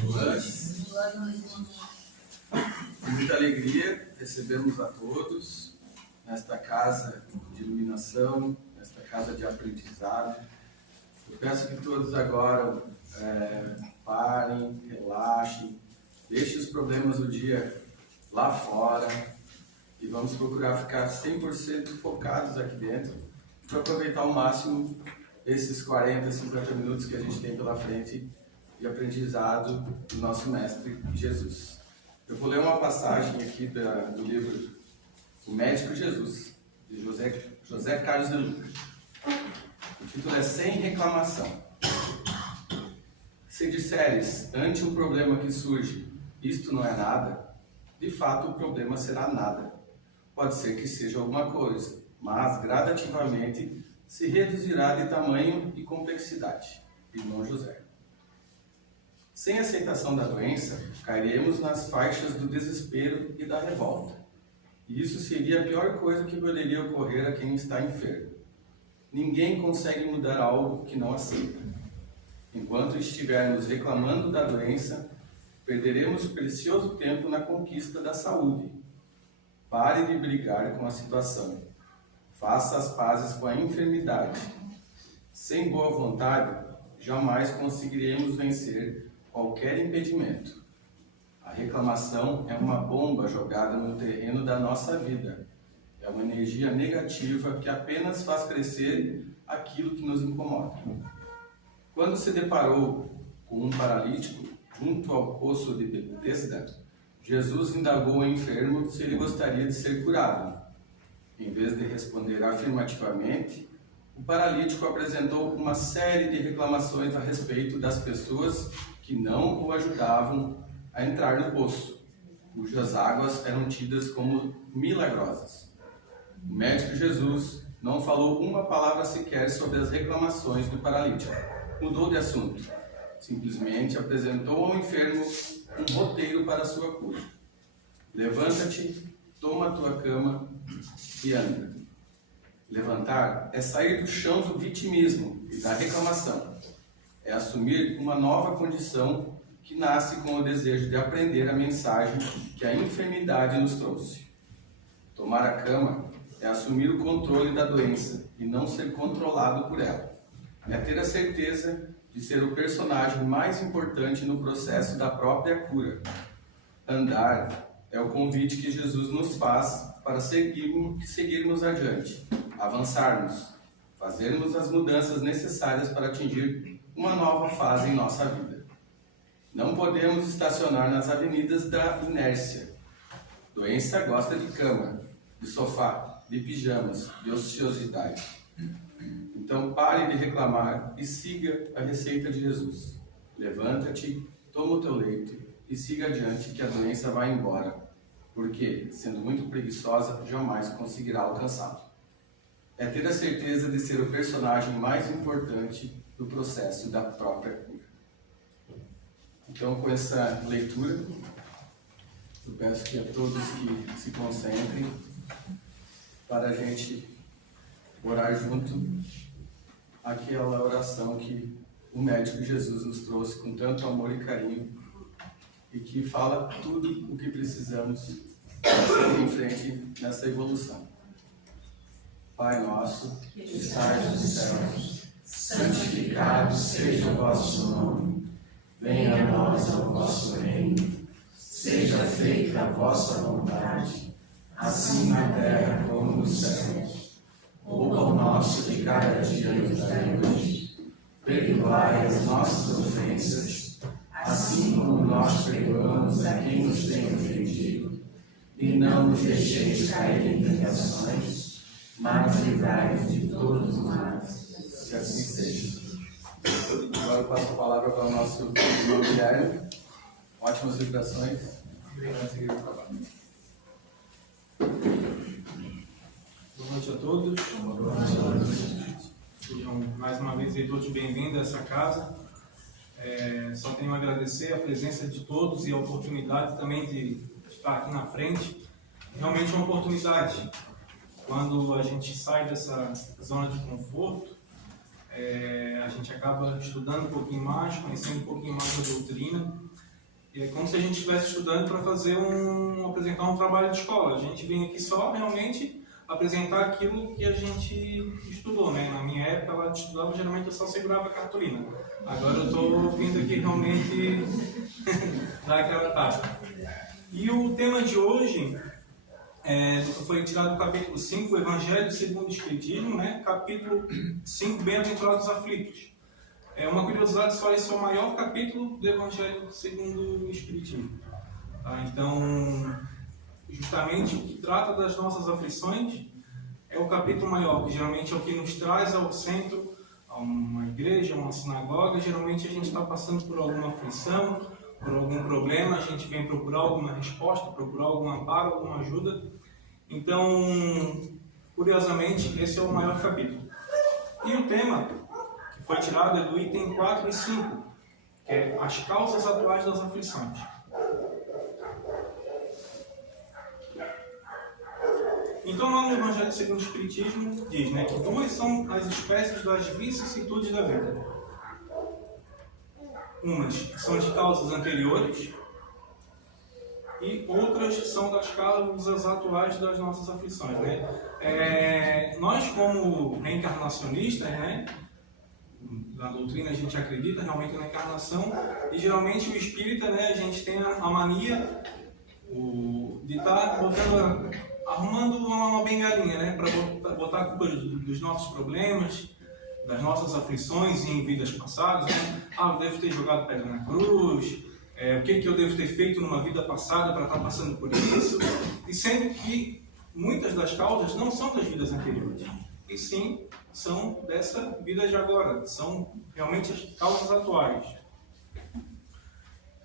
Boa noite. Com muita alegria recebemos a todos nesta casa de iluminação, nesta casa de aprendizado. Eu peço que todos agora parem, relaxem, deixem os problemas do dia lá fora e vamos procurar ficar 100% focados aqui dentro para aproveitar ao máximo esses 40, 50 minutos que a gente tem pela frente de aprendizado do nosso Mestre Jesus. Eu vou ler uma passagem aqui do livro O Médico Jesus, de José Carlos de Luca. O título é Sem Reclamação. Se disseres, ante um problema que surge, isto não é nada, de fato o problema será nada. Pode ser que seja alguma coisa, mas gradativamente se reduzirá de tamanho e complexidade. Irmão José. Sem aceitação da doença, cairemos nas faixas do desespero e da revolta. E isso seria a pior coisa que poderia ocorrer a quem está enfermo. Ninguém consegue mudar algo que não aceita. Enquanto estivermos reclamando da doença, perderemos precioso tempo na conquista da saúde. Pare de brigar com a situação. Faça as pazes com a enfermidade. Sem boa vontade, jamais conseguiremos vencer qualquer impedimento. A reclamação é uma bomba jogada no terreno da nossa vida. É uma energia negativa que apenas faz crescer aquilo que nos incomoda. Quando se deparou com um paralítico junto ao poço de Betesda, Jesus indagou o enfermo se ele gostaria de ser curado. Em vez de responder afirmativamente, o paralítico apresentou uma série de reclamações a respeito das pessoas que não o ajudavam a entrar no poço, cujas águas eram tidas como milagrosas. O médico Jesus não falou uma palavra sequer sobre as reclamações do paralítico. Mudou de assunto. Simplesmente apresentou ao enfermo um roteiro para a sua cura. Levanta-te, toma a tua cama e anda. Levantar é sair do chão do vitimismo e da reclamação. É assumir uma nova condição que nasce com o desejo de aprender a mensagem que a enfermidade nos trouxe. Tomar a cama é assumir o controle da doença e não ser controlado por ela. É ter a certeza de ser o personagem mais importante no processo da própria cura. Andar é o convite que Jesus nos faz para seguirmos adiante, avançarmos, fazermos as mudanças necessárias para atingir uma nova fase em nossa vida. Não podemos estacionar nas avenidas da inércia. Doença gosta de cama, de sofá, de pijamas, de ociosidade. Então pare de reclamar e siga a receita de Jesus. Levanta-te, toma o teu leito e siga adiante que a doença vai embora, porque, sendo muito preguiçosa, jamais conseguirá alcançá-lo. É ter a certeza de ser o personagem mais importante do processo da própria cura. Então, com essa leitura, eu peço que a todos que se concentrem para a gente orar junto aquela oração que o médico Jesus nos trouxe com tanto amor e carinho e que fala tudo o que precisamos para seguir em frente nessa evolução. Pai nosso, que estais nos céus, santificado seja o vosso nome. Venha a nós o vosso reino. Seja feita a vossa vontade, assim na terra como nos céus. O pão nosso de cada dia nos dai hoje. Perdoai as nossas ofensas, assim como nós perdoamos a quem nos tem ofendido. E não nos deixeis cair em tentações, mas livrai-nos de todos os males. Que assim seja. Agora eu passo a palavra para o nosso irmão Guilherme. Ótimas vibrações. Vamos seguir o trabalho. Boa noite a todos. Boa noite. Sejam mais uma vez todos bem-vindos a essa casa. Só tenho a agradecer a presença de todos e a oportunidade também de estar aqui na frente. Realmente é uma oportunidade. Quando a gente sai dessa zona de conforto, a gente acaba estudando um pouquinho mais, conhecendo um pouquinho mais da doutrina É como se a gente estivesse estudando para apresentar um trabalho de escola. A gente vem aqui só realmente apresentar aquilo que a gente estudou, né? Na minha época, lá de estudava, geralmente eu só segurava a cartolina. Agora eu estou vindo aqui realmente dar aquela taxa. E o tema de hoje foi tirado do capítulo 5, o Evangelho segundo o Espiritismo, né? Capítulo 5, Bem-aventurados aflitos. Uma curiosidade, só esse é o maior capítulo do Evangelho segundo o Espiritismo. Tá? Então, justamente o que trata das nossas aflições é o capítulo maior, que geralmente é o que nos traz ao centro, a uma igreja, a uma sinagoga. Geralmente a gente está passando por alguma aflição, por algum problema, a gente vem procurar alguma resposta, procurar algum amparo, alguma ajuda. Então, curiosamente, esse é o maior capítulo. E o tema que foi tirado é do item 4 e 5, que é as causas atuais das aflições. Então, lá no Evangelho segundo o Espiritismo, diz, né, que duas são as espécies das vicissitudes da vida. Umas são de causas anteriores e outras são das causas atuais das nossas aflições, né? Nós, como reencarnacionistas, né, na doutrina a gente acredita realmente na encarnação, e geralmente o espírita, né, a gente tem a mania de estar arrumando uma bengalinha, né, para botar a culpa dos nossos problemas, das nossas aflições em vidas passadas, né? Eu devo ter jogado pedra na cruz, o que eu devo ter feito numa vida passada para estar passando por isso, e sendo que muitas das causas não são das vidas anteriores, e sim são dessa vida de agora, são realmente as causas atuais.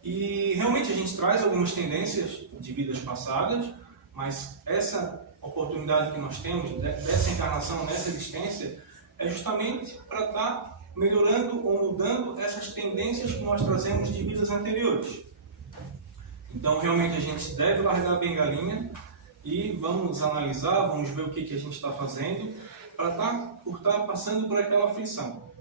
E realmente a gente traz algumas tendências de vidas passadas, mas essa oportunidade que nós temos dessa encarnação, dessa existência, é justamente para estar melhorando ou mudando essas tendências que nós trazemos de vidas anteriores. Então, realmente, a gente deve largar a bengalinha e vamos analisar, vamos ver o que a gente está fazendo para estar passando por aquela aflição.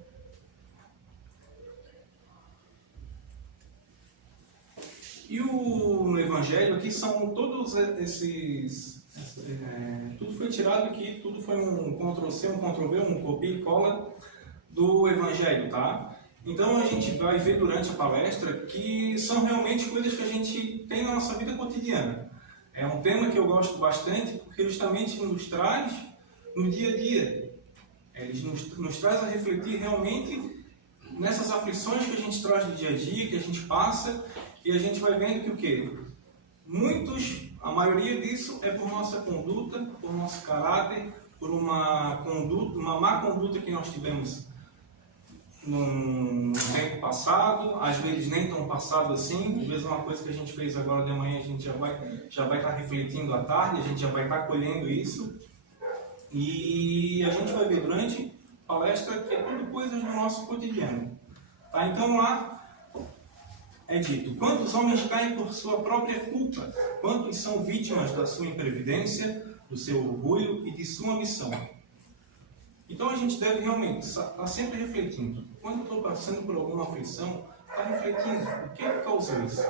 E no Evangelho aqui são todos esses... tudo foi tirado aqui, tudo foi um Ctrl+C, um Ctrl+V, um copia e cola do Evangelho, tá? Então a gente vai ver durante a palestra que são realmente coisas que a gente tem na nossa vida cotidiana. É um tema que eu gosto bastante porque justamente nos traz no dia a dia. Ele nos traz a refletir realmente nessas aflições que a gente traz do dia a dia, que a gente passa, e a gente vai vendo que o quê? A maioria disso é por nossa conduta, por nosso caráter, por uma má conduta que nós tivemos no tempo passado, às vezes nem tão passado assim, às vezes uma coisa que a gente fez agora de manhã a gente já vai estar refletindo à tarde, a gente já vai estar colhendo isso, e a gente vai ver durante a palestra que é tudo coisas do nosso cotidiano. Tá? Então lá é dito: quantos homens caem por sua própria culpa? Quantos são vítimas da sua imprevidência, do seu orgulho e de sua ambição? Então a gente deve realmente estar sempre refletindo. Quando eu estou passando por alguma aflição, estar refletindo o que causou isso.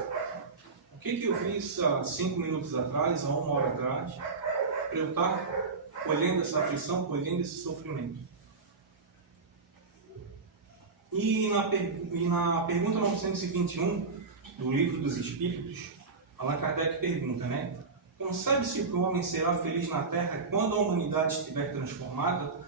O que eu fiz há 5 minutos atrás, há 1 hora atrás, para eu estar colhendo essa aflição, colhendo esse sofrimento. E na pergunta 921 do Livro dos Espíritos, Allan Kardec pergunta, né? Concebe-se que o homem será feliz na Terra quando a humanidade estiver transformada?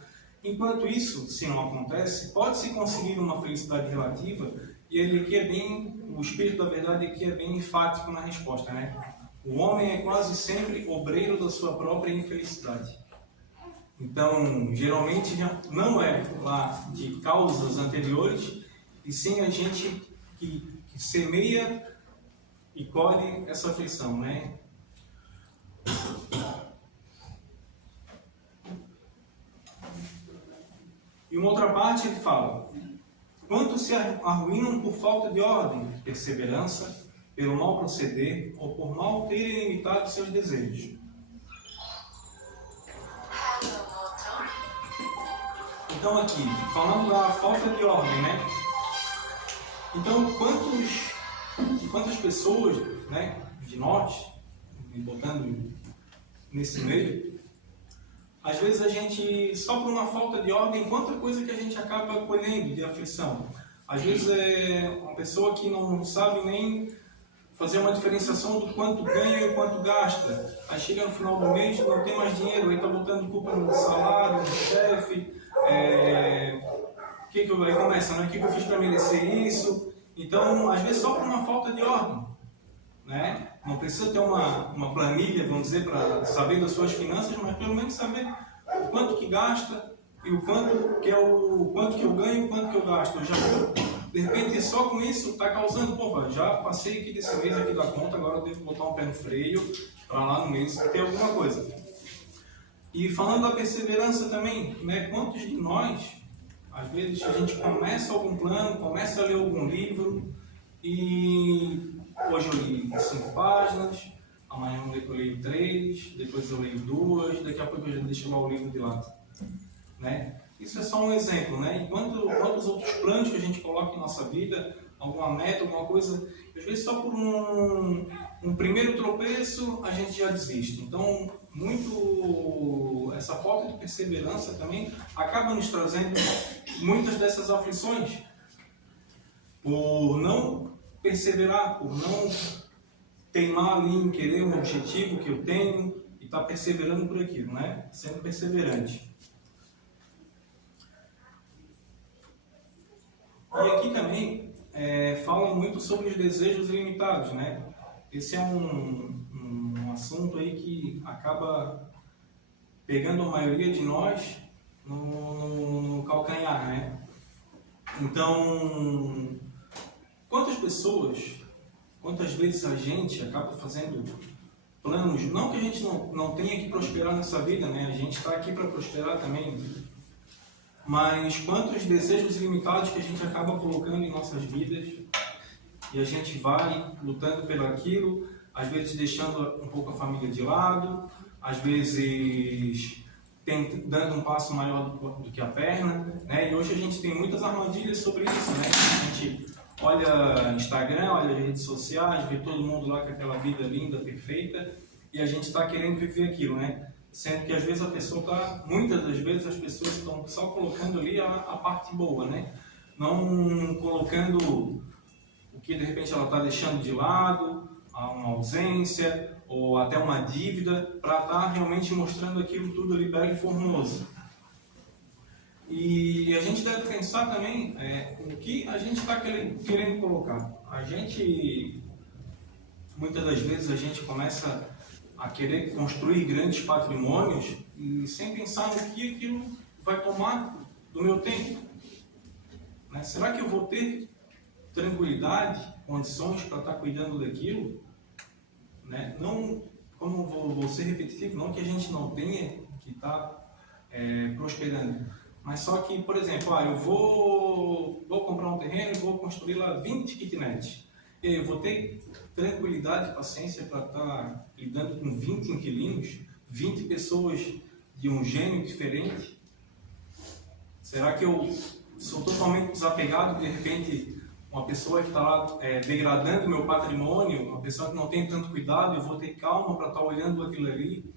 Enquanto isso, se não acontece, pode-se conseguir uma felicidade relativa? E ele aqui o Espírito da Verdade aqui é bem enfático na resposta, né? O homem é quase sempre obreiro da sua própria infelicidade. Então, geralmente não é lá de causas anteriores, e sim a gente que semeia e colhe essa aflição, né? E uma outra parte ele fala: quantos se arruinam por falta de ordem, perseverança, pelo mal proceder ou por mal terem limitado seus desejos. Então aqui, falando da falta de ordem, né? Então, quantas pessoas, né, de nós, me botando nesse meio, às vezes a gente, só por uma falta de ordem, quanta coisa que a gente acaba colhendo de aflição. Às vezes é uma pessoa que não sabe nem fazer uma diferenciação do quanto ganha e o quanto gasta. Aí chega no final do mês, não tem mais dinheiro, aí está botando culpa no salário, no chefe. Aí começa, né? O que eu fiz para merecer isso? Então, às vezes só por uma falta de ordem, né? Não precisa ter uma planilha, vamos dizer, para saber das suas finanças, mas pelo menos saber o quanto que gasta e o quanto que eu ganho e o quanto que eu gasto. Eu já de repente, só com isso está causando, já passei aqui desse mês aqui da conta, agora eu devo botar um pé no freio para lá no mês ter alguma coisa. E falando da perseverança também, né? Quantos de nós, às vezes a gente começa algum plano, começa a ler algum livro e hoje eu li 5 páginas, amanhã eu leio 3, depois eu leio 2, daqui a pouco eu já deixo lá o livro de lado, né? Isso é só um exemplo, né? E quantos outros planos que a gente coloca em nossa vida, alguma meta, alguma coisa, às vezes só por um primeiro tropeço a gente já desiste. Então, essa falta de perseverança também acaba nos trazendo muitas dessas aflições, por não perseverar, por não teimar ali em querer um objetivo que eu tenho e estar perseverando por aquilo, né? Sendo perseverante. E aqui também fala muito sobre os desejos ilimitados, né? Esse é um assunto aí que acaba pegando a maioria de nós no calcanhar, né? Então, quantas vezes a gente acaba fazendo planos, não que a gente não tenha que prosperar nessa vida, né? A gente está aqui para prosperar também, mas quantos desejos ilimitados que a gente acaba colocando em nossas vidas e a gente vai lutando pelo aquilo, às vezes deixando um pouco a família de lado, às vezes dando um passo maior do que a perna, né? E hoje a gente tem muitas armadilhas sobre isso, né? A gente olha Instagram, olha redes sociais, vê todo mundo lá com aquela vida linda, perfeita, e a gente está querendo viver aquilo, né? Sendo que às vezes muitas das vezes as pessoas estão só colocando ali a parte boa, né? Não colocando o que de repente ela está deixando de lado, uma ausência ou até uma dívida, para estar realmente mostrando aquilo tudo ali belo e formoso. E a gente deve pensar também o que a gente está querendo colocar. Muitas das vezes a gente começa a querer construir grandes patrimônios e sem pensar no que aquilo vai tomar do meu tempo, né? Será que eu vou ter tranquilidade, condições para estar cuidando daquilo, né? Não, como vou ser repetitivo, não que a gente não tenha que estar prosperando, mas só que, por exemplo, eu vou comprar um terreno e vou construir lá 20 kitnets. E aí, eu vou ter tranquilidade e paciência para estar lidando com 20 inquilinos, 20 pessoas de um gênio diferente? Será que eu sou totalmente desapegado, de repente, uma pessoa que está lá degradando meu patrimônio, uma pessoa que não tem tanto cuidado, eu vou ter calma para estar olhando aquilo ali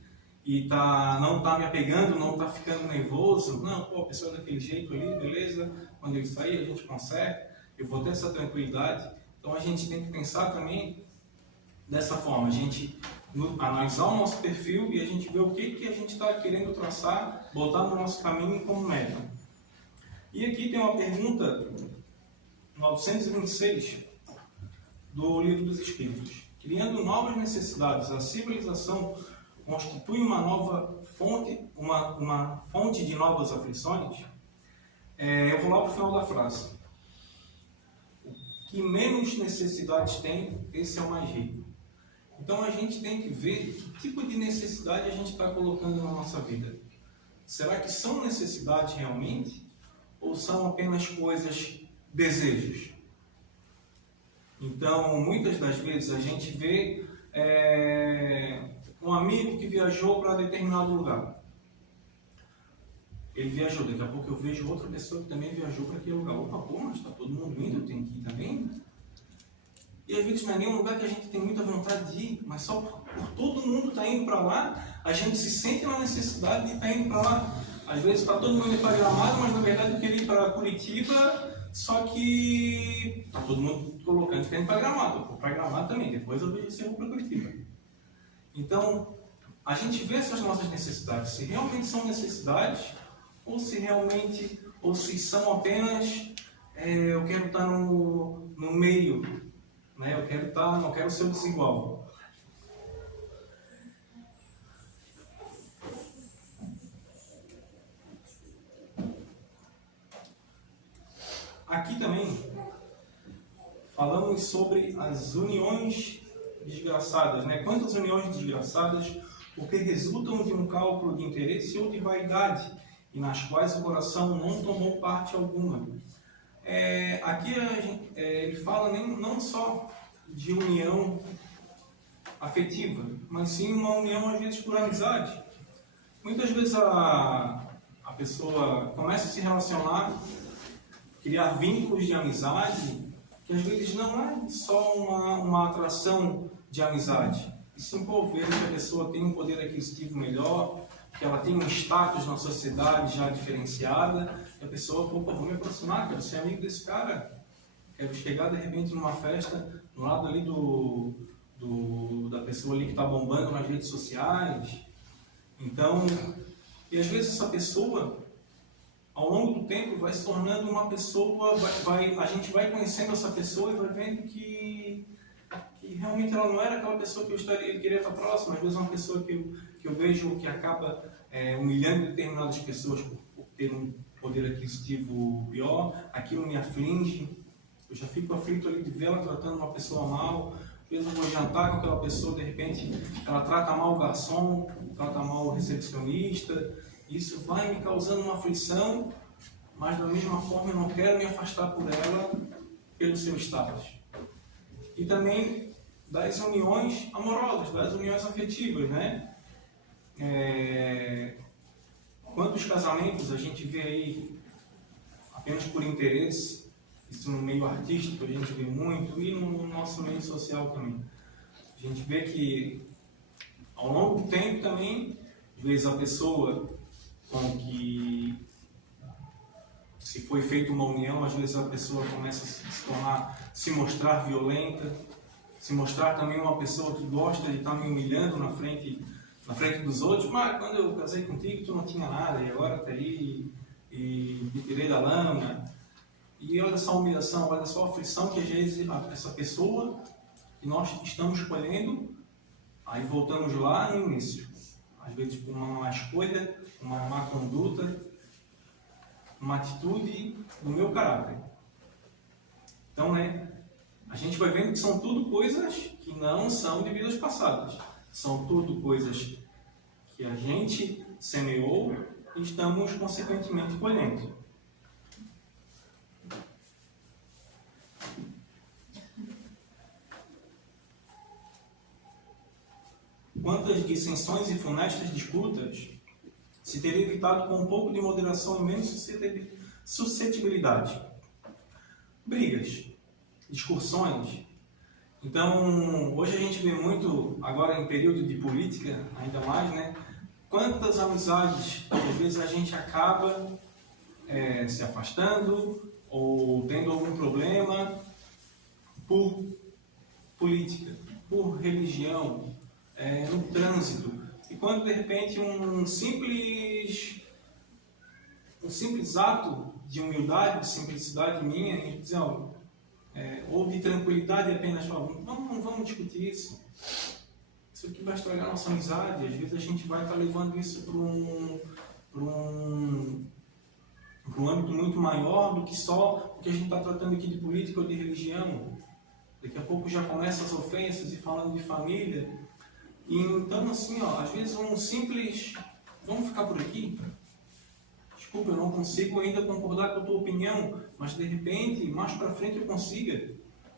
e não está me apegando, não está ficando nervoso? Não, a pessoa é daquele jeito ali, beleza, quando ele sair a gente conserta, eu vou ter essa tranquilidade. Então a gente tem que pensar também dessa forma, a gente analisar o nosso perfil e a gente ver o que a gente está querendo traçar, botar no nosso caminho como meta. E aqui tem uma pergunta 926 do Livro dos Espíritos. Criando novas necessidades, a civilização constitui uma nova fonte, uma fonte de novas aflições? Eu vou lá para o final da frase. Que menos necessidades tem, esse é o mais rico. Então a gente tem que ver que tipo de necessidade a gente está colocando na nossa vida. Será que são necessidades realmente? Ou são apenas coisas, desejos? Então, muitas das vezes a gente vê um amigo que viajou para determinado lugar. Ele viajou, daqui a pouco eu vejo outra pessoa que também viajou para aquele lugar. Opa, mas está todo mundo indo, eu tenho que ir também? E às vezes não é nem um lugar que a gente tem muita vontade de ir, mas só por todo mundo estar indo para lá, a gente se sente na necessidade de estar indo para lá. Às vezes está todo mundo indo para Gramado, mas na verdade eu queria ir para Curitiba, só que está todo mundo colocando que ir para Gramado. Eu vou para Gramado também, depois eu vejo se eu vou para Curitiba. Então, a gente vê essas nossas necessidades, se realmente são necessidades, ou se são apenas eu quero estar no meio, né? Não quero ser desigual. Aqui também falamos sobre as uniões desgraçadas, né? Quantas uniões desgraçadas porque resultam de um cálculo de interesse ou de vaidade e nas quais o coração não tomou parte alguma. Aqui ele fala não só de união afetiva, mas sim uma união às vezes por amizade. Muitas vezes a pessoa começa a se relacionar, criar vínculos de amizade, que às vezes não é só uma atração de amizade. E sim por ver que a pessoa tem um poder aquisitivo melhor, que ela tem um status na sociedade já diferenciada, e a pessoa, pô, vou me aproximar, quero ser amigo desse cara, quero chegar de repente numa festa, no lado ali da pessoa ali que está bombando nas redes sociais. Então, e às vezes essa pessoa, ao longo do tempo, vai se tornando uma pessoa, a gente vai conhecendo essa pessoa e vai vendo que realmente ela não era aquela pessoa que eu queria estar próximo. Às vezes é uma pessoa que eu vejo que acaba humilhando determinadas pessoas por ter um poder aquisitivo pior, aquilo me aflige, eu já fico aflito ali de vê-la tratando uma pessoa mal. Às vezes eu vou jantar com aquela pessoa, de repente ela trata mal o garçom, trata mal o recepcionista, isso vai me causando uma aflição, mas da mesma forma eu não quero me afastar por ela pelo seu status. E também das uniões amorosas, das uniões afetivas, né? Quantos casamentos a gente vê aí apenas por interesse, isso no meio artístico a gente vê muito, e no nosso meio social também. A gente vê que ao longo do tempo também, às vezes a pessoa com que se foi feita uma união, às vezes a pessoa começa a se mostrar violenta, se mostrar também uma pessoa que gosta de estar me humilhando na frente dos outros. Mas quando eu casei contigo tu não tinha nada, e agora está aí e me tirei da lama. E olha só a humilhação, olha só a aflição que às vezes essa pessoa que nós estamos escolhendo, aí voltamos lá no início, às vezes por uma má escolha, uma má conduta, uma atitude do meu caráter. Então, a gente vai vendo que são tudo coisas que não são de vidas passadas. São tudo coisas que a gente semeou e estamos, consequentemente, colhendo. Quantas dissensões e funestas disputas se teria evitado com um pouco de moderação e menos suscetibilidade? Brigas, discussões. Então, hoje a gente vê muito, agora em período de política, ainda mais, né? Quantas amizades, às vezes, a gente acaba se afastando ou tendo algum problema por política, por religião, no trânsito. E quando, de repente, um simples ato de humildade, de simplicidade minha, a gente diz, ou de tranquilidade apenas, não vamos discutir isso. Isso aqui vai estragar a nossa amizade. Às vezes a gente vai estar levando isso para um âmbito muito maior do que só o que a gente está tratando aqui de política ou de religião. Daqui a pouco já começam as ofensas e falando de família. E então, assim, às vezes um simples, vamos ficar por aqui? Desculpa, eu não consigo ainda concordar com a tua opinião, mas de repente, mais para frente eu consiga.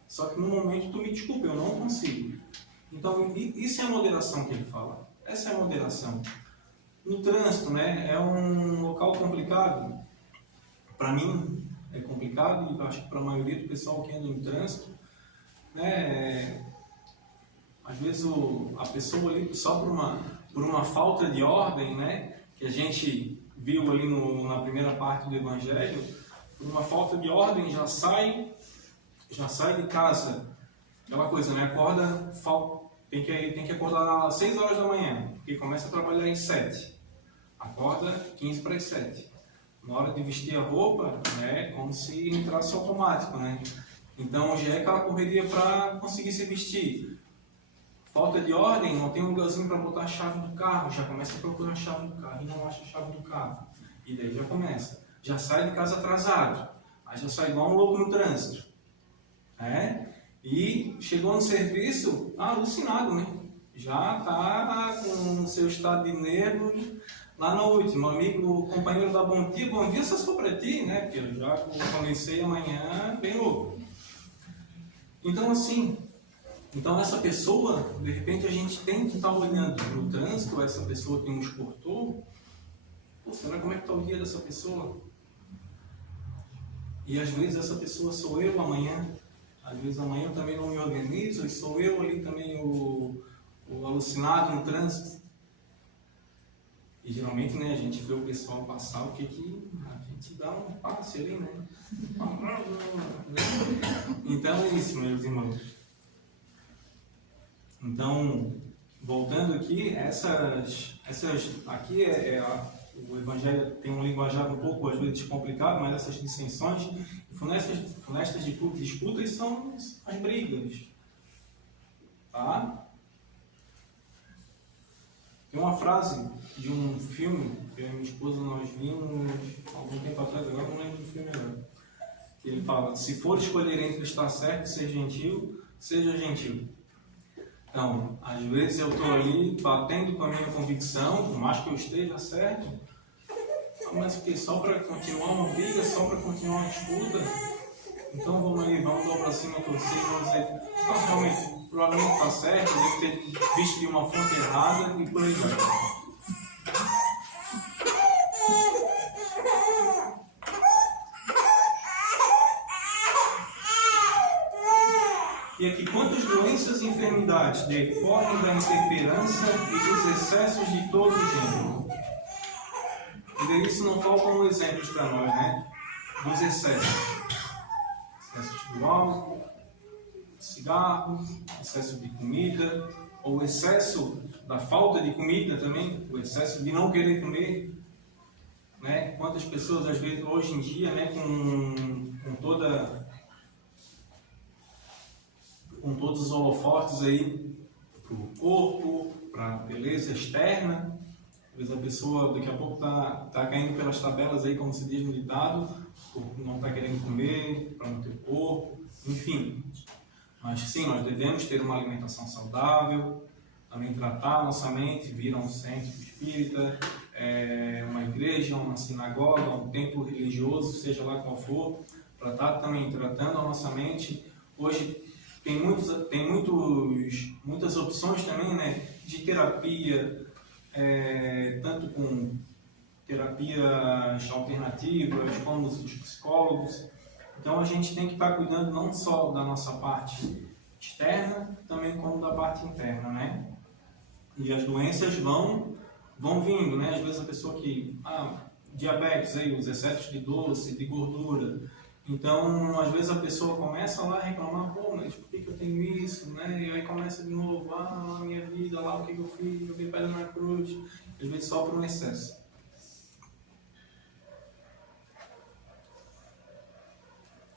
Só que no momento tu me desculpa, eu não consigo. Então, isso é a moderação que ele fala. Essa é a moderação. No trânsito, é um local complicado. Para mim, é complicado, e acho que para a maioria do pessoal que anda no trânsito, né? Às vezes a pessoa ali, só por uma falta de ordem, né? Que a gente viu ali na primeira parte do Evangelho, por uma falta de ordem já sai de casa. Aquela coisa, né? Acorda, tem que acordar às 6 horas da manhã, porque começa a trabalhar às 7. Acorda 15 para as 7. Na hora de vestir a roupa, né? Como se entrasse automático, né? Então já é aquela correria para conseguir se vestir. Falta de ordem, não tem um lugarzinho para botar a chave do carro, já começa a procurar a chave do carro e não acha a chave do carro. E daí já começa. Já sai de casa atrasado, aí já sai igual um louco no trânsito. E chegou no serviço alucinado, né? Já está com o seu estado de nervos lá no último. Amigo, companheiro da bom dia só for para ti, né? Porque eu já comecei amanhã bem louco. Então assim, essa pessoa, de repente a gente tem que estar olhando no trânsito, essa pessoa que nos cortou, será como é que está o dia dessa pessoa? E às vezes essa pessoa sou eu amanhã, às vezes amanhã eu também não me organizo, e sou eu ali também o alucinado no trânsito. E geralmente, né, a gente vê o pessoal passar, o que a gente dá um passe ali, né? Então é isso, meus irmãos. Então, voltando aqui, aqui o Evangelho tem um linguajar um pouco, às vezes, complicado, mas essas dissensões e funestas disputas são as brigas. Tá? Tem uma frase de um filme que eu e minha esposa nós vimos algum tempo atrás, agora não lembro do filme agora. Que ele fala: se for escolher entre estar certo e ser gentil, seja gentil. Então, às vezes eu estou ali batendo com a minha convicção, por mais que eu esteja certo, mas que só para continuar uma briga, só para continuar uma disputa. Então vamos ali, vamos dar para cima, torcer e vamos dizer: não, realmente, provavelmente está certo, deve ter visto de uma fonte errada e por aí vai. E aqui, quantas doenças e enfermidades decorrem da intemperança e dos excessos de todo gênero? E daí isso não faltam exemplos para nós, né? Dos excessos. Excessos do álcool, cigarro, excesso de comida, ou excesso da falta de comida também, o excesso de não querer comer. Né? Quantas pessoas, às vezes, hoje em dia, né, com todos os holofotes aí para o corpo, para a beleza externa. Às vezes a pessoa daqui a pouco está caindo pelas tabelas aí, como se diz no ditado, porque não está querendo comer, para manter o corpo, enfim. Mas sim, nós devemos ter uma alimentação saudável, também tratar nossa mente, vir a um centro espírita, uma igreja, uma sinagoga, um templo religioso, seja lá qual for, para estar também tratando a nossa mente. Hoje tem muitas opções também, né, de terapia, tanto com terapias alternativas, como os psicólogos. Então a gente tem que estar cuidando não só da nossa parte externa, também como da parte interna, né? E as doenças vão vindo, né? Às vezes a pessoa diabetes, aí, os excessos de doce, de gordura. Então, às vezes a pessoa começa lá a reclamar: pô, mas por que eu tenho isso, né? E aí começa de novo: a minha vida, lá o que eu fiz, eu dei pedra na cruz. Às vezes só por um excesso.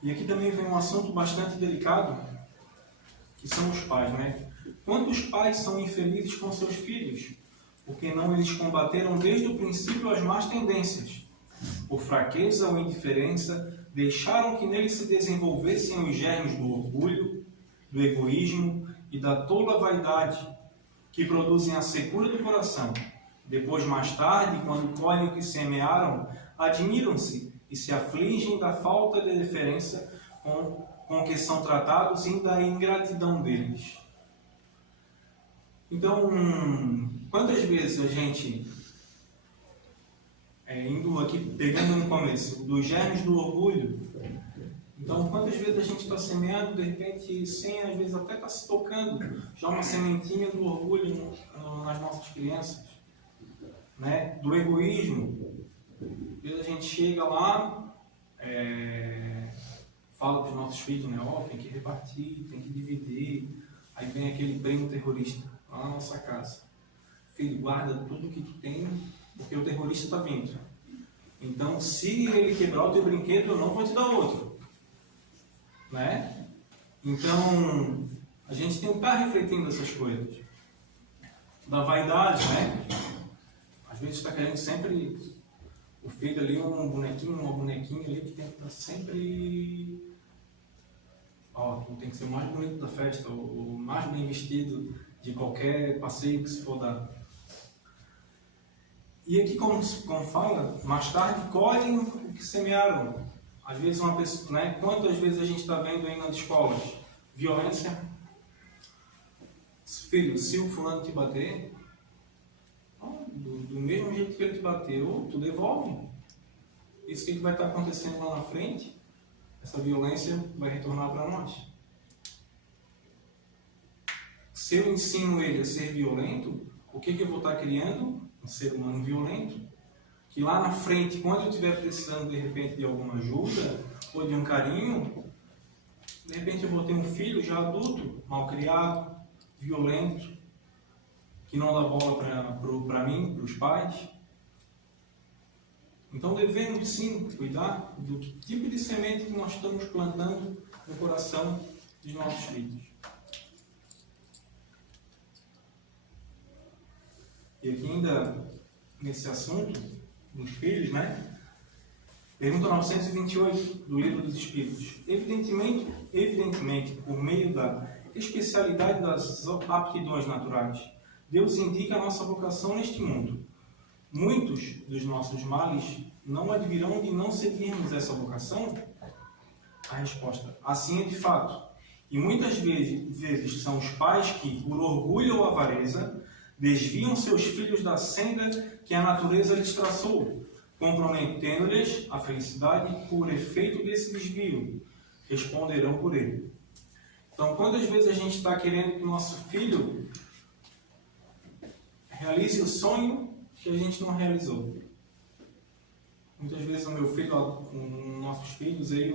E aqui também vem um assunto bastante delicado, que são os pais, né? Quantos pais são infelizes com seus filhos, porque não eles combateram desde o princípio as más tendências? Por fraqueza ou indiferença, deixaram que neles se desenvolvessem os germes do orgulho, do egoísmo e da tola vaidade, que produzem a secura do coração. Depois, mais tarde, quando colhem o que semearam, admiram-se e se afligem da falta de deferência com que são tratados e da ingratidão deles. Então, quantas vezes a gente, indo aqui, pegando no começo, dos germes do orgulho, Então, quantas vezes a gente está semeando, de repente, sem, às vezes até está se tocando, já uma sementinha do orgulho nas nossas crianças, né? Do egoísmo. Às vezes a gente chega lá, fala para os nossos filhos, né? Ó, tem que repartir, tem que dividir. Aí vem aquele primo terrorista lá na nossa casa. Filho, guarda tudo que tu tem, porque o terrorista está vindo. Então, se ele quebrar o teu brinquedo, eu não vou te dar outro. Né? Então, a gente tem que estar refletindo essas coisas. Da vaidade, né? Às vezes está querendo sempre o filho ali, um bonequinho, uma bonequinha ali, que tem que estar sempre... Ó, tem que ser o mais bonito da festa, o mais bem vestido de qualquer passeio que se for dar. E aqui, como fala, mais tarde colhem o que semearam. Às vezes uma pessoa, né? Quantas vezes a gente está vendo aí nas escolas? Violência. Filho, se o fulano te bater, do mesmo jeito que ele te bateu, tu devolve. Isso que vai estar acontecendo lá na frente, essa violência vai retornar para nós. Se eu ensino ele a ser violento, o que eu vou estar criando? Um ser humano violento. Que lá na frente, quando eu estiver precisando de repente de alguma ajuda ou de um carinho, de repente eu vou ter um filho já adulto, mal criado, violento, que não dá bola para mim, para os pais. Então devemos sim cuidar do tipo de semente que nós estamos plantando no coração dos nossos filhos. E aqui ainda nesse assunto dos filhos, né? Pergunta 928 do Livro dos Espíritos. Evidentemente, por meio da especialidade das aptidões naturais, Deus indica a nossa vocação neste mundo. Muitos dos nossos males não advirão de não seguirmos essa vocação? A resposta: assim é de fato. E muitas vezes são os pais que, por orgulho ou avareza, desviam seus filhos da senda que a natureza lhes traçou, comprometendo-lhes a felicidade por efeito desse desvio. Responderão por ele. Então, quantas vezes a gente está querendo que o nosso filho realize o sonho que a gente não realizou? Muitas vezes o meu filho, nossos filhos, aí,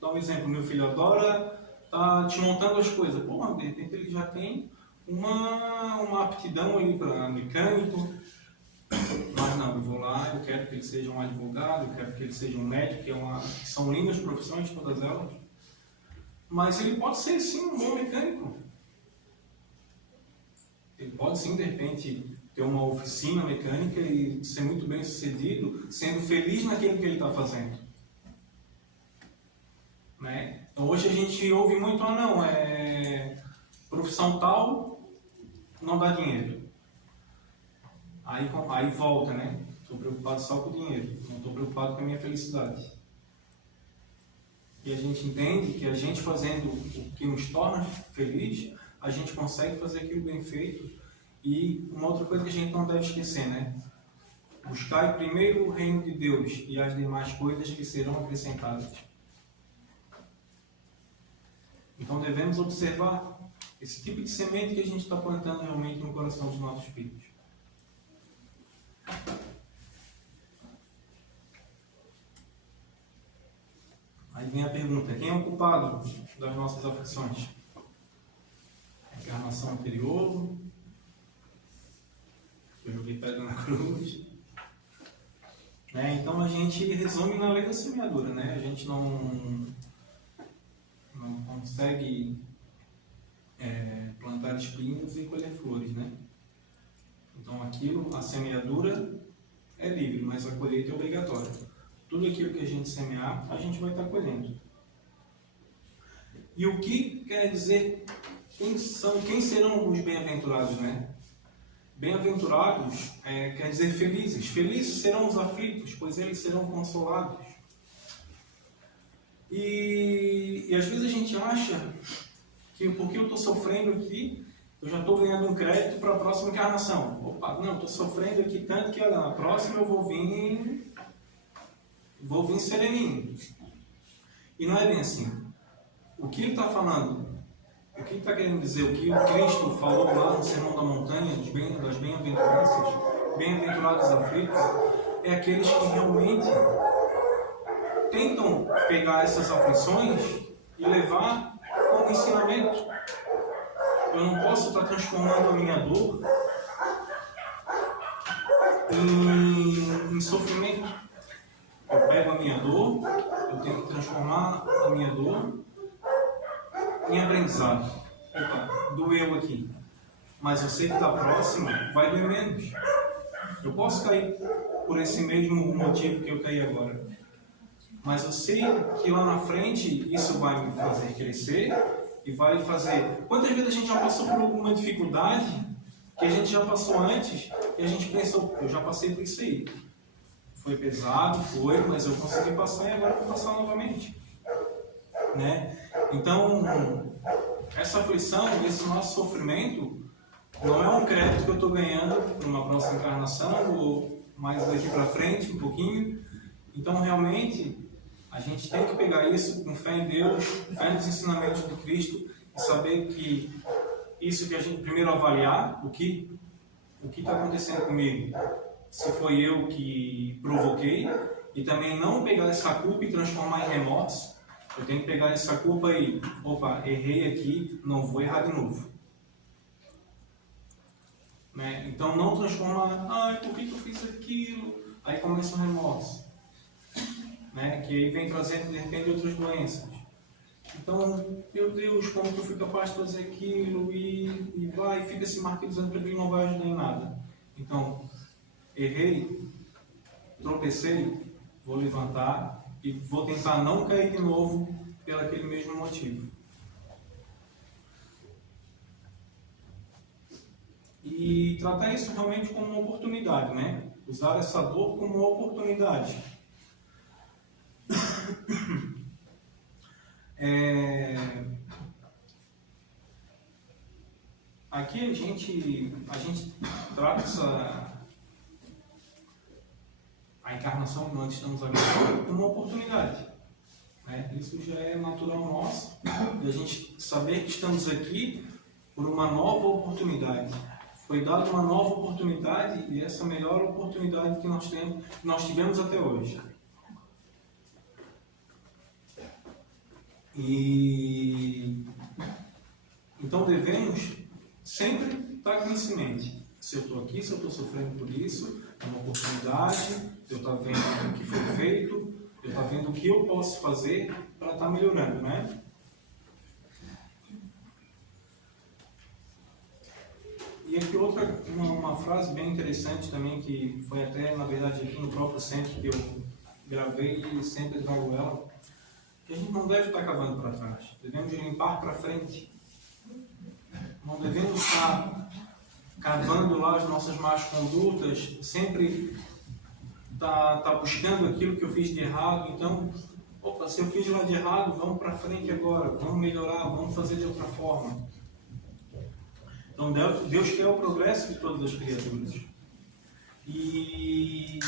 dá um exemplo, meu filho adora estar desmontando as coisas. Pô, de repente ele já tem uma aptidão ali para mecânico, mas não, eu vou lá, eu quero que ele seja um advogado, eu quero que ele seja um médico, que são lindas profissões todas elas, mas ele pode ser sim um bom mecânico. Ele pode sim, de repente, ter uma oficina mecânica e ser muito bem sucedido, sendo feliz naquilo que ele está fazendo. Né? Então hoje a gente ouve muito, profissão tal não dá dinheiro. Aí volta, né? Estou preocupado só com o dinheiro, não estou preocupado com a minha felicidade. E a gente entende que a gente fazendo o que nos torna feliz, a gente consegue fazer aquilo bem feito. E uma outra coisa que a gente não deve esquecer, né? Buscai primeiro o reino de Deus e as demais coisas que serão acrescentadas. Então devemos observar esse tipo de semente que a gente está plantando realmente no coração dos nossos filhos. Aí vem a pergunta: quem é o culpado das nossas aflições? A encarnação anterior? Eu joguei pedra na cruz. Né? Então a gente resume na lei da semeadura, né? A gente não consegue plantar espinhos e colher flores, né? Então a semeadura é livre, mas a colheita é obrigatória. Tudo aquilo que a gente semear, a gente vai estar colhendo. E o que quer dizer, quem serão os bem-aventurados, né? Bem-aventurados quer dizer felizes. Felizes serão os aflitos, pois eles serão consolados. E às vezes a gente acha que porque eu estou sofrendo aqui, eu já estou ganhando um crédito para a próxima encarnação. Opa, não, estou sofrendo aqui tanto que na próxima eu vou vir sereninho. E não é bem assim. O que ele está falando, o que ele está querendo dizer, o que o Cristo falou lá no Sermão da Montanha, das bem-aventuranças, bem-aventurados aflitos, é aqueles que realmente tentam pegar essas aflições e levar como ensinamento. Eu não posso estar transformando a minha dor em sofrimento. Eu pego a minha dor, eu tenho que transformar a minha dor em aprendizado. Opa, doeu aqui, mas eu sei que da próxima vai doer menos. Eu posso cair por esse mesmo motivo que eu caí agora, mas eu sei que lá na frente isso vai me fazer crescer e vai fazer... Quantas vezes a gente já passou por alguma dificuldade que a gente já passou antes e a gente pensou, eu já passei por isso aí. Foi pesado, foi, mas eu consegui passar e agora vou passar novamente. Né? Então, essa aflição, esse nosso sofrimento, não é um crédito que eu estou ganhando para uma próxima encarnação ou mais daqui para frente um pouquinho. Então, realmente, a gente tem que pegar isso com fé em Deus, fé nos ensinamentos de Cristo e saber que isso que a gente primeiro avaliar o que está acontecendo comigo, se foi eu que provoquei, e também não pegar essa culpa e transformar em remorso. Eu tenho que pegar essa culpa e, opa, errei aqui, não vou errar de novo. Né? Então não transformar, ai, por que eu fiz aquilo? Aí começa o remorso. Né? Que aí vem trazendo de repente outras doenças. Então, meu Deus, como que eu fui capaz de fazer aquilo e vai, fica se martirizando para mim, não vai ajudar em nada. Então, errei, tropecei, vou levantar e vou tentar não cair de novo pelo aquele mesmo motivo. E tratar isso realmente como uma oportunidade, né? Usar essa dor como uma oportunidade. Aqui a gente trata a encarnação que nós estamos agora como uma oportunidade. Né? Isso já é natural nosso, de a gente saber que estamos aqui por uma nova oportunidade. Foi dada uma nova oportunidade e essa melhor oportunidade que nós tivemos até hoje. E então devemos sempre estar com isso em mente. Se eu estou aqui, se eu estou sofrendo por isso, é uma oportunidade, eu estou vendo o que foi feito, eu estou vendo o que eu posso fazer para estar melhorando, né? E aqui uma frase bem interessante também, que foi até, na verdade, aqui no próprio centro que eu gravei e sempre trago ela, que a gente não deve estar cavando para trás, devemos limpar para frente. Não devemos estar cavando lá as nossas más condutas, sempre tá buscando aquilo que eu fiz de errado. Então, opa, se eu fiz lá de errado, vamos para frente agora, vamos melhorar, vamos fazer de outra forma. Então, Deus quer o progresso de todas as criaturas. E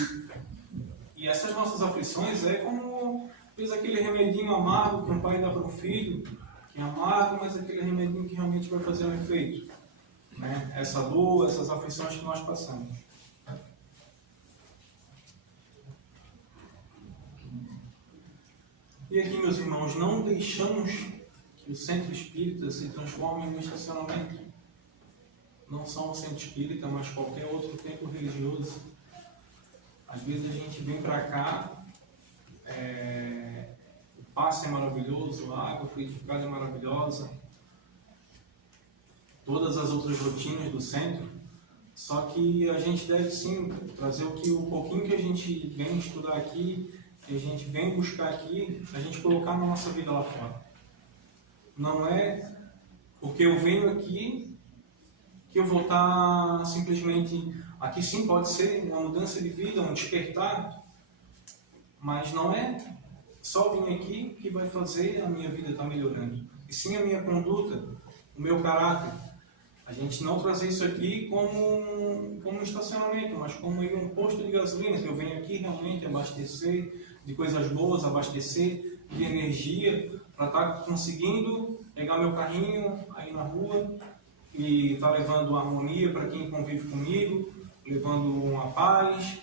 essas nossas aflições é como fez aquele remedinho amargo que um pai dá para um filho, que é amargo, mas aquele remedinho que realmente vai fazer um efeito. Né? Essa dor, essas aflições que nós passamos. E aqui, meus irmãos, não deixamos que o centro espírita se transforme em um estacionamento. Não só um centro espírita, mas qualquer outro templo religioso. Às vezes a gente vem para cá, o passe é maravilhoso, a água fluidificada é maravilhosa, todas as outras rotinas do centro, só que a gente deve sim trazer o pouquinho que a gente vem estudar aqui, que a gente vem buscar aqui, a gente colocar na nossa vida lá fora. Não é porque eu venho aqui que eu vou estar simplesmente... Aqui sim pode ser uma mudança de vida, um despertar, mas não é só vir aqui que vai fazer a minha vida estar melhorando. E sim a minha conduta, o meu caráter. A gente não trazer isso aqui como um estacionamento, mas como um posto de gasolina, que eu venho aqui realmente abastecer de coisas boas, abastecer de energia para estar conseguindo pegar meu carrinho aí na rua e estar levando harmonia para quem convive comigo, levando uma paz,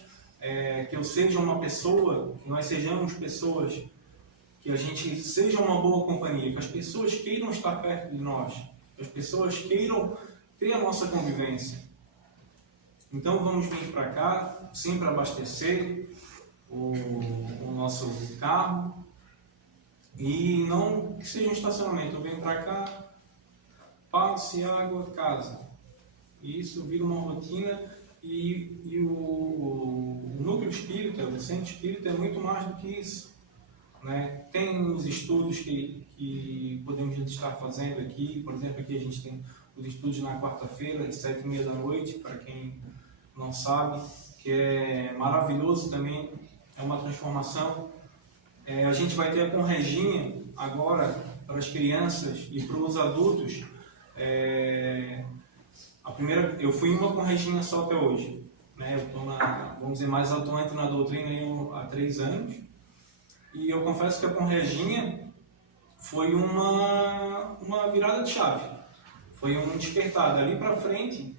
que eu seja uma pessoa, que nós sejamos pessoas, que a gente seja uma boa companhia, que as pessoas queiram estar perto de nós, que as pessoas queiram ter a nossa convivência. Então vamos vir para cá, sempre abastecer o nosso carro, e não que seja um estacionamento. Eu venho para cá, passe, água, casa. E isso vira uma rotina, e o núcleo espírita, o centro espírita é muito mais do que isso, né? Tem os estudos que podemos estar fazendo aqui. Por exemplo, aqui a gente tem os estudos na quarta-feira, às 7h30 da noite, para quem não sabe, que é maravilhoso também, é uma transformação. A gente vai ter a Conreginha agora para as crianças e para os adultos. Eu fui em uma Conreginha só até hoje, né? Eu estou, vamos dizer, mais atuante na doutrina há 3 anos, e eu confesso que a Conreginha foi uma virada de chave, foi um despertar dali para frente,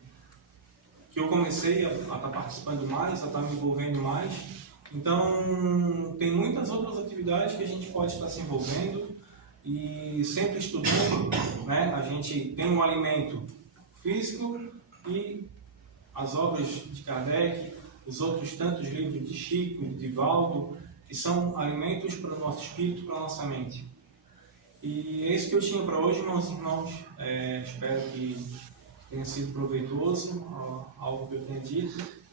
que eu comecei a estar participando mais, a estar me envolvendo mais. Então, tem muitas outras atividades que a gente pode estar se envolvendo e sempre estudando, né? A gente tem um alimento físico e as obras de Kardec, os outros tantos livros de Chico, de Divaldo, que são alimentos para o nosso espírito, para a nossa mente. E é isso que eu tinha para hoje, meus irmãos. Espero que tenha sido proveitoso algo que eu tenha dito.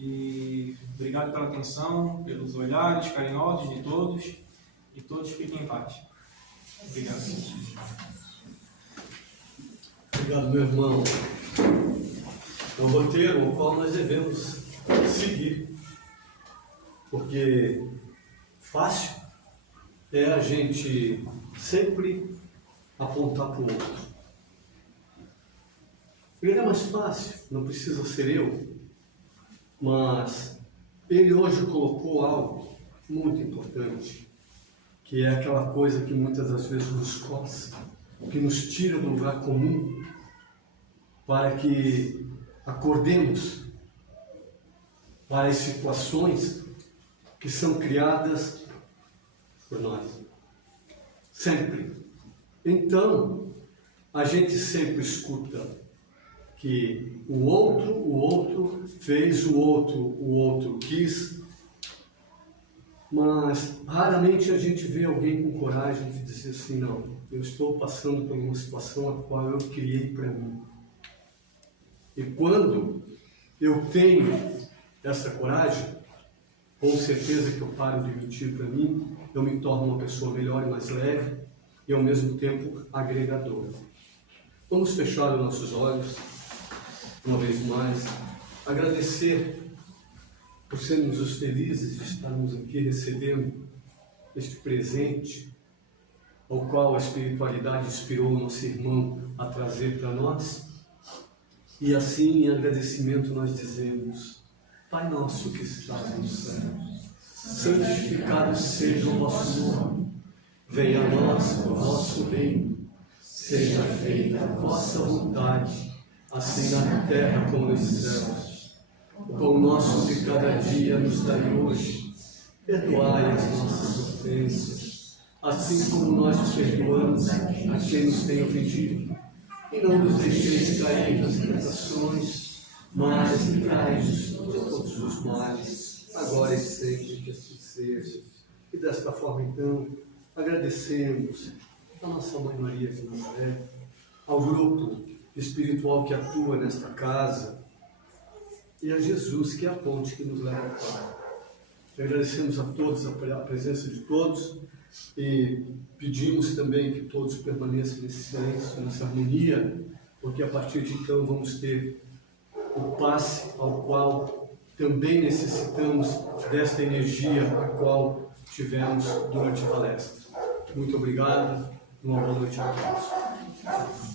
E obrigado pela atenção, pelos olhares carinhosos de todos, e todos fiquem em paz. Obrigado. Obrigado, meu irmão. É um roteiro ao qual nós devemos seguir, porque fácil é a gente sempre apontar para o outro. Ele é mais fácil, não precisa ser eu, mas ele hoje colocou algo muito importante, que é aquela coisa que muitas das vezes nos coça, que nos tira do lugar comum, para que acordemos para as situações que são criadas por nós. Sempre. Então, a gente sempre escuta que o outro fez, o outro quis, mas raramente a gente vê alguém com coragem de dizer assim: não, eu estou passando por uma situação a qual eu criei para mim. E quando eu tenho essa coragem, com certeza que eu paro de mentir para mim, eu me torno uma pessoa melhor e mais leve, e ao mesmo tempo agregadora. Vamos fechar os nossos olhos, uma vez mais, agradecer por sermos os felizes de estarmos aqui recebendo este presente, ao qual a espiritualidade inspirou o nosso irmão a trazer para nós. E assim, em agradecimento, nós dizemos: Pai nosso que estás no céu, santificado seja o vosso nome, venha a nós o vosso reino, seja feita a vossa vontade, assim na terra como nos céus. O pão nosso de cada dia nos dai hoje, perdoai as nossas ofensas, assim como nós perdoamos a quem nos tem ofendido. E não nos deixeis cair nas tentações, mas livrai-nos de todos os males, agora e sempre, que assim seja. E desta forma, então, agradecemos a nossa Mãe Maria de Nazaré, ao grupo espiritual que atua nesta casa, e a Jesus, que é a ponte que nos leva ao Pai. Agradecemos a todos a presença de todos, e pedimos também que todos permaneçam nesse silêncio, nessa harmonia, porque a partir de então vamos ter o passe ao qual também necessitamos desta energia a qual tivemos durante a palestra. Muito obrigado, uma boa noite a todos.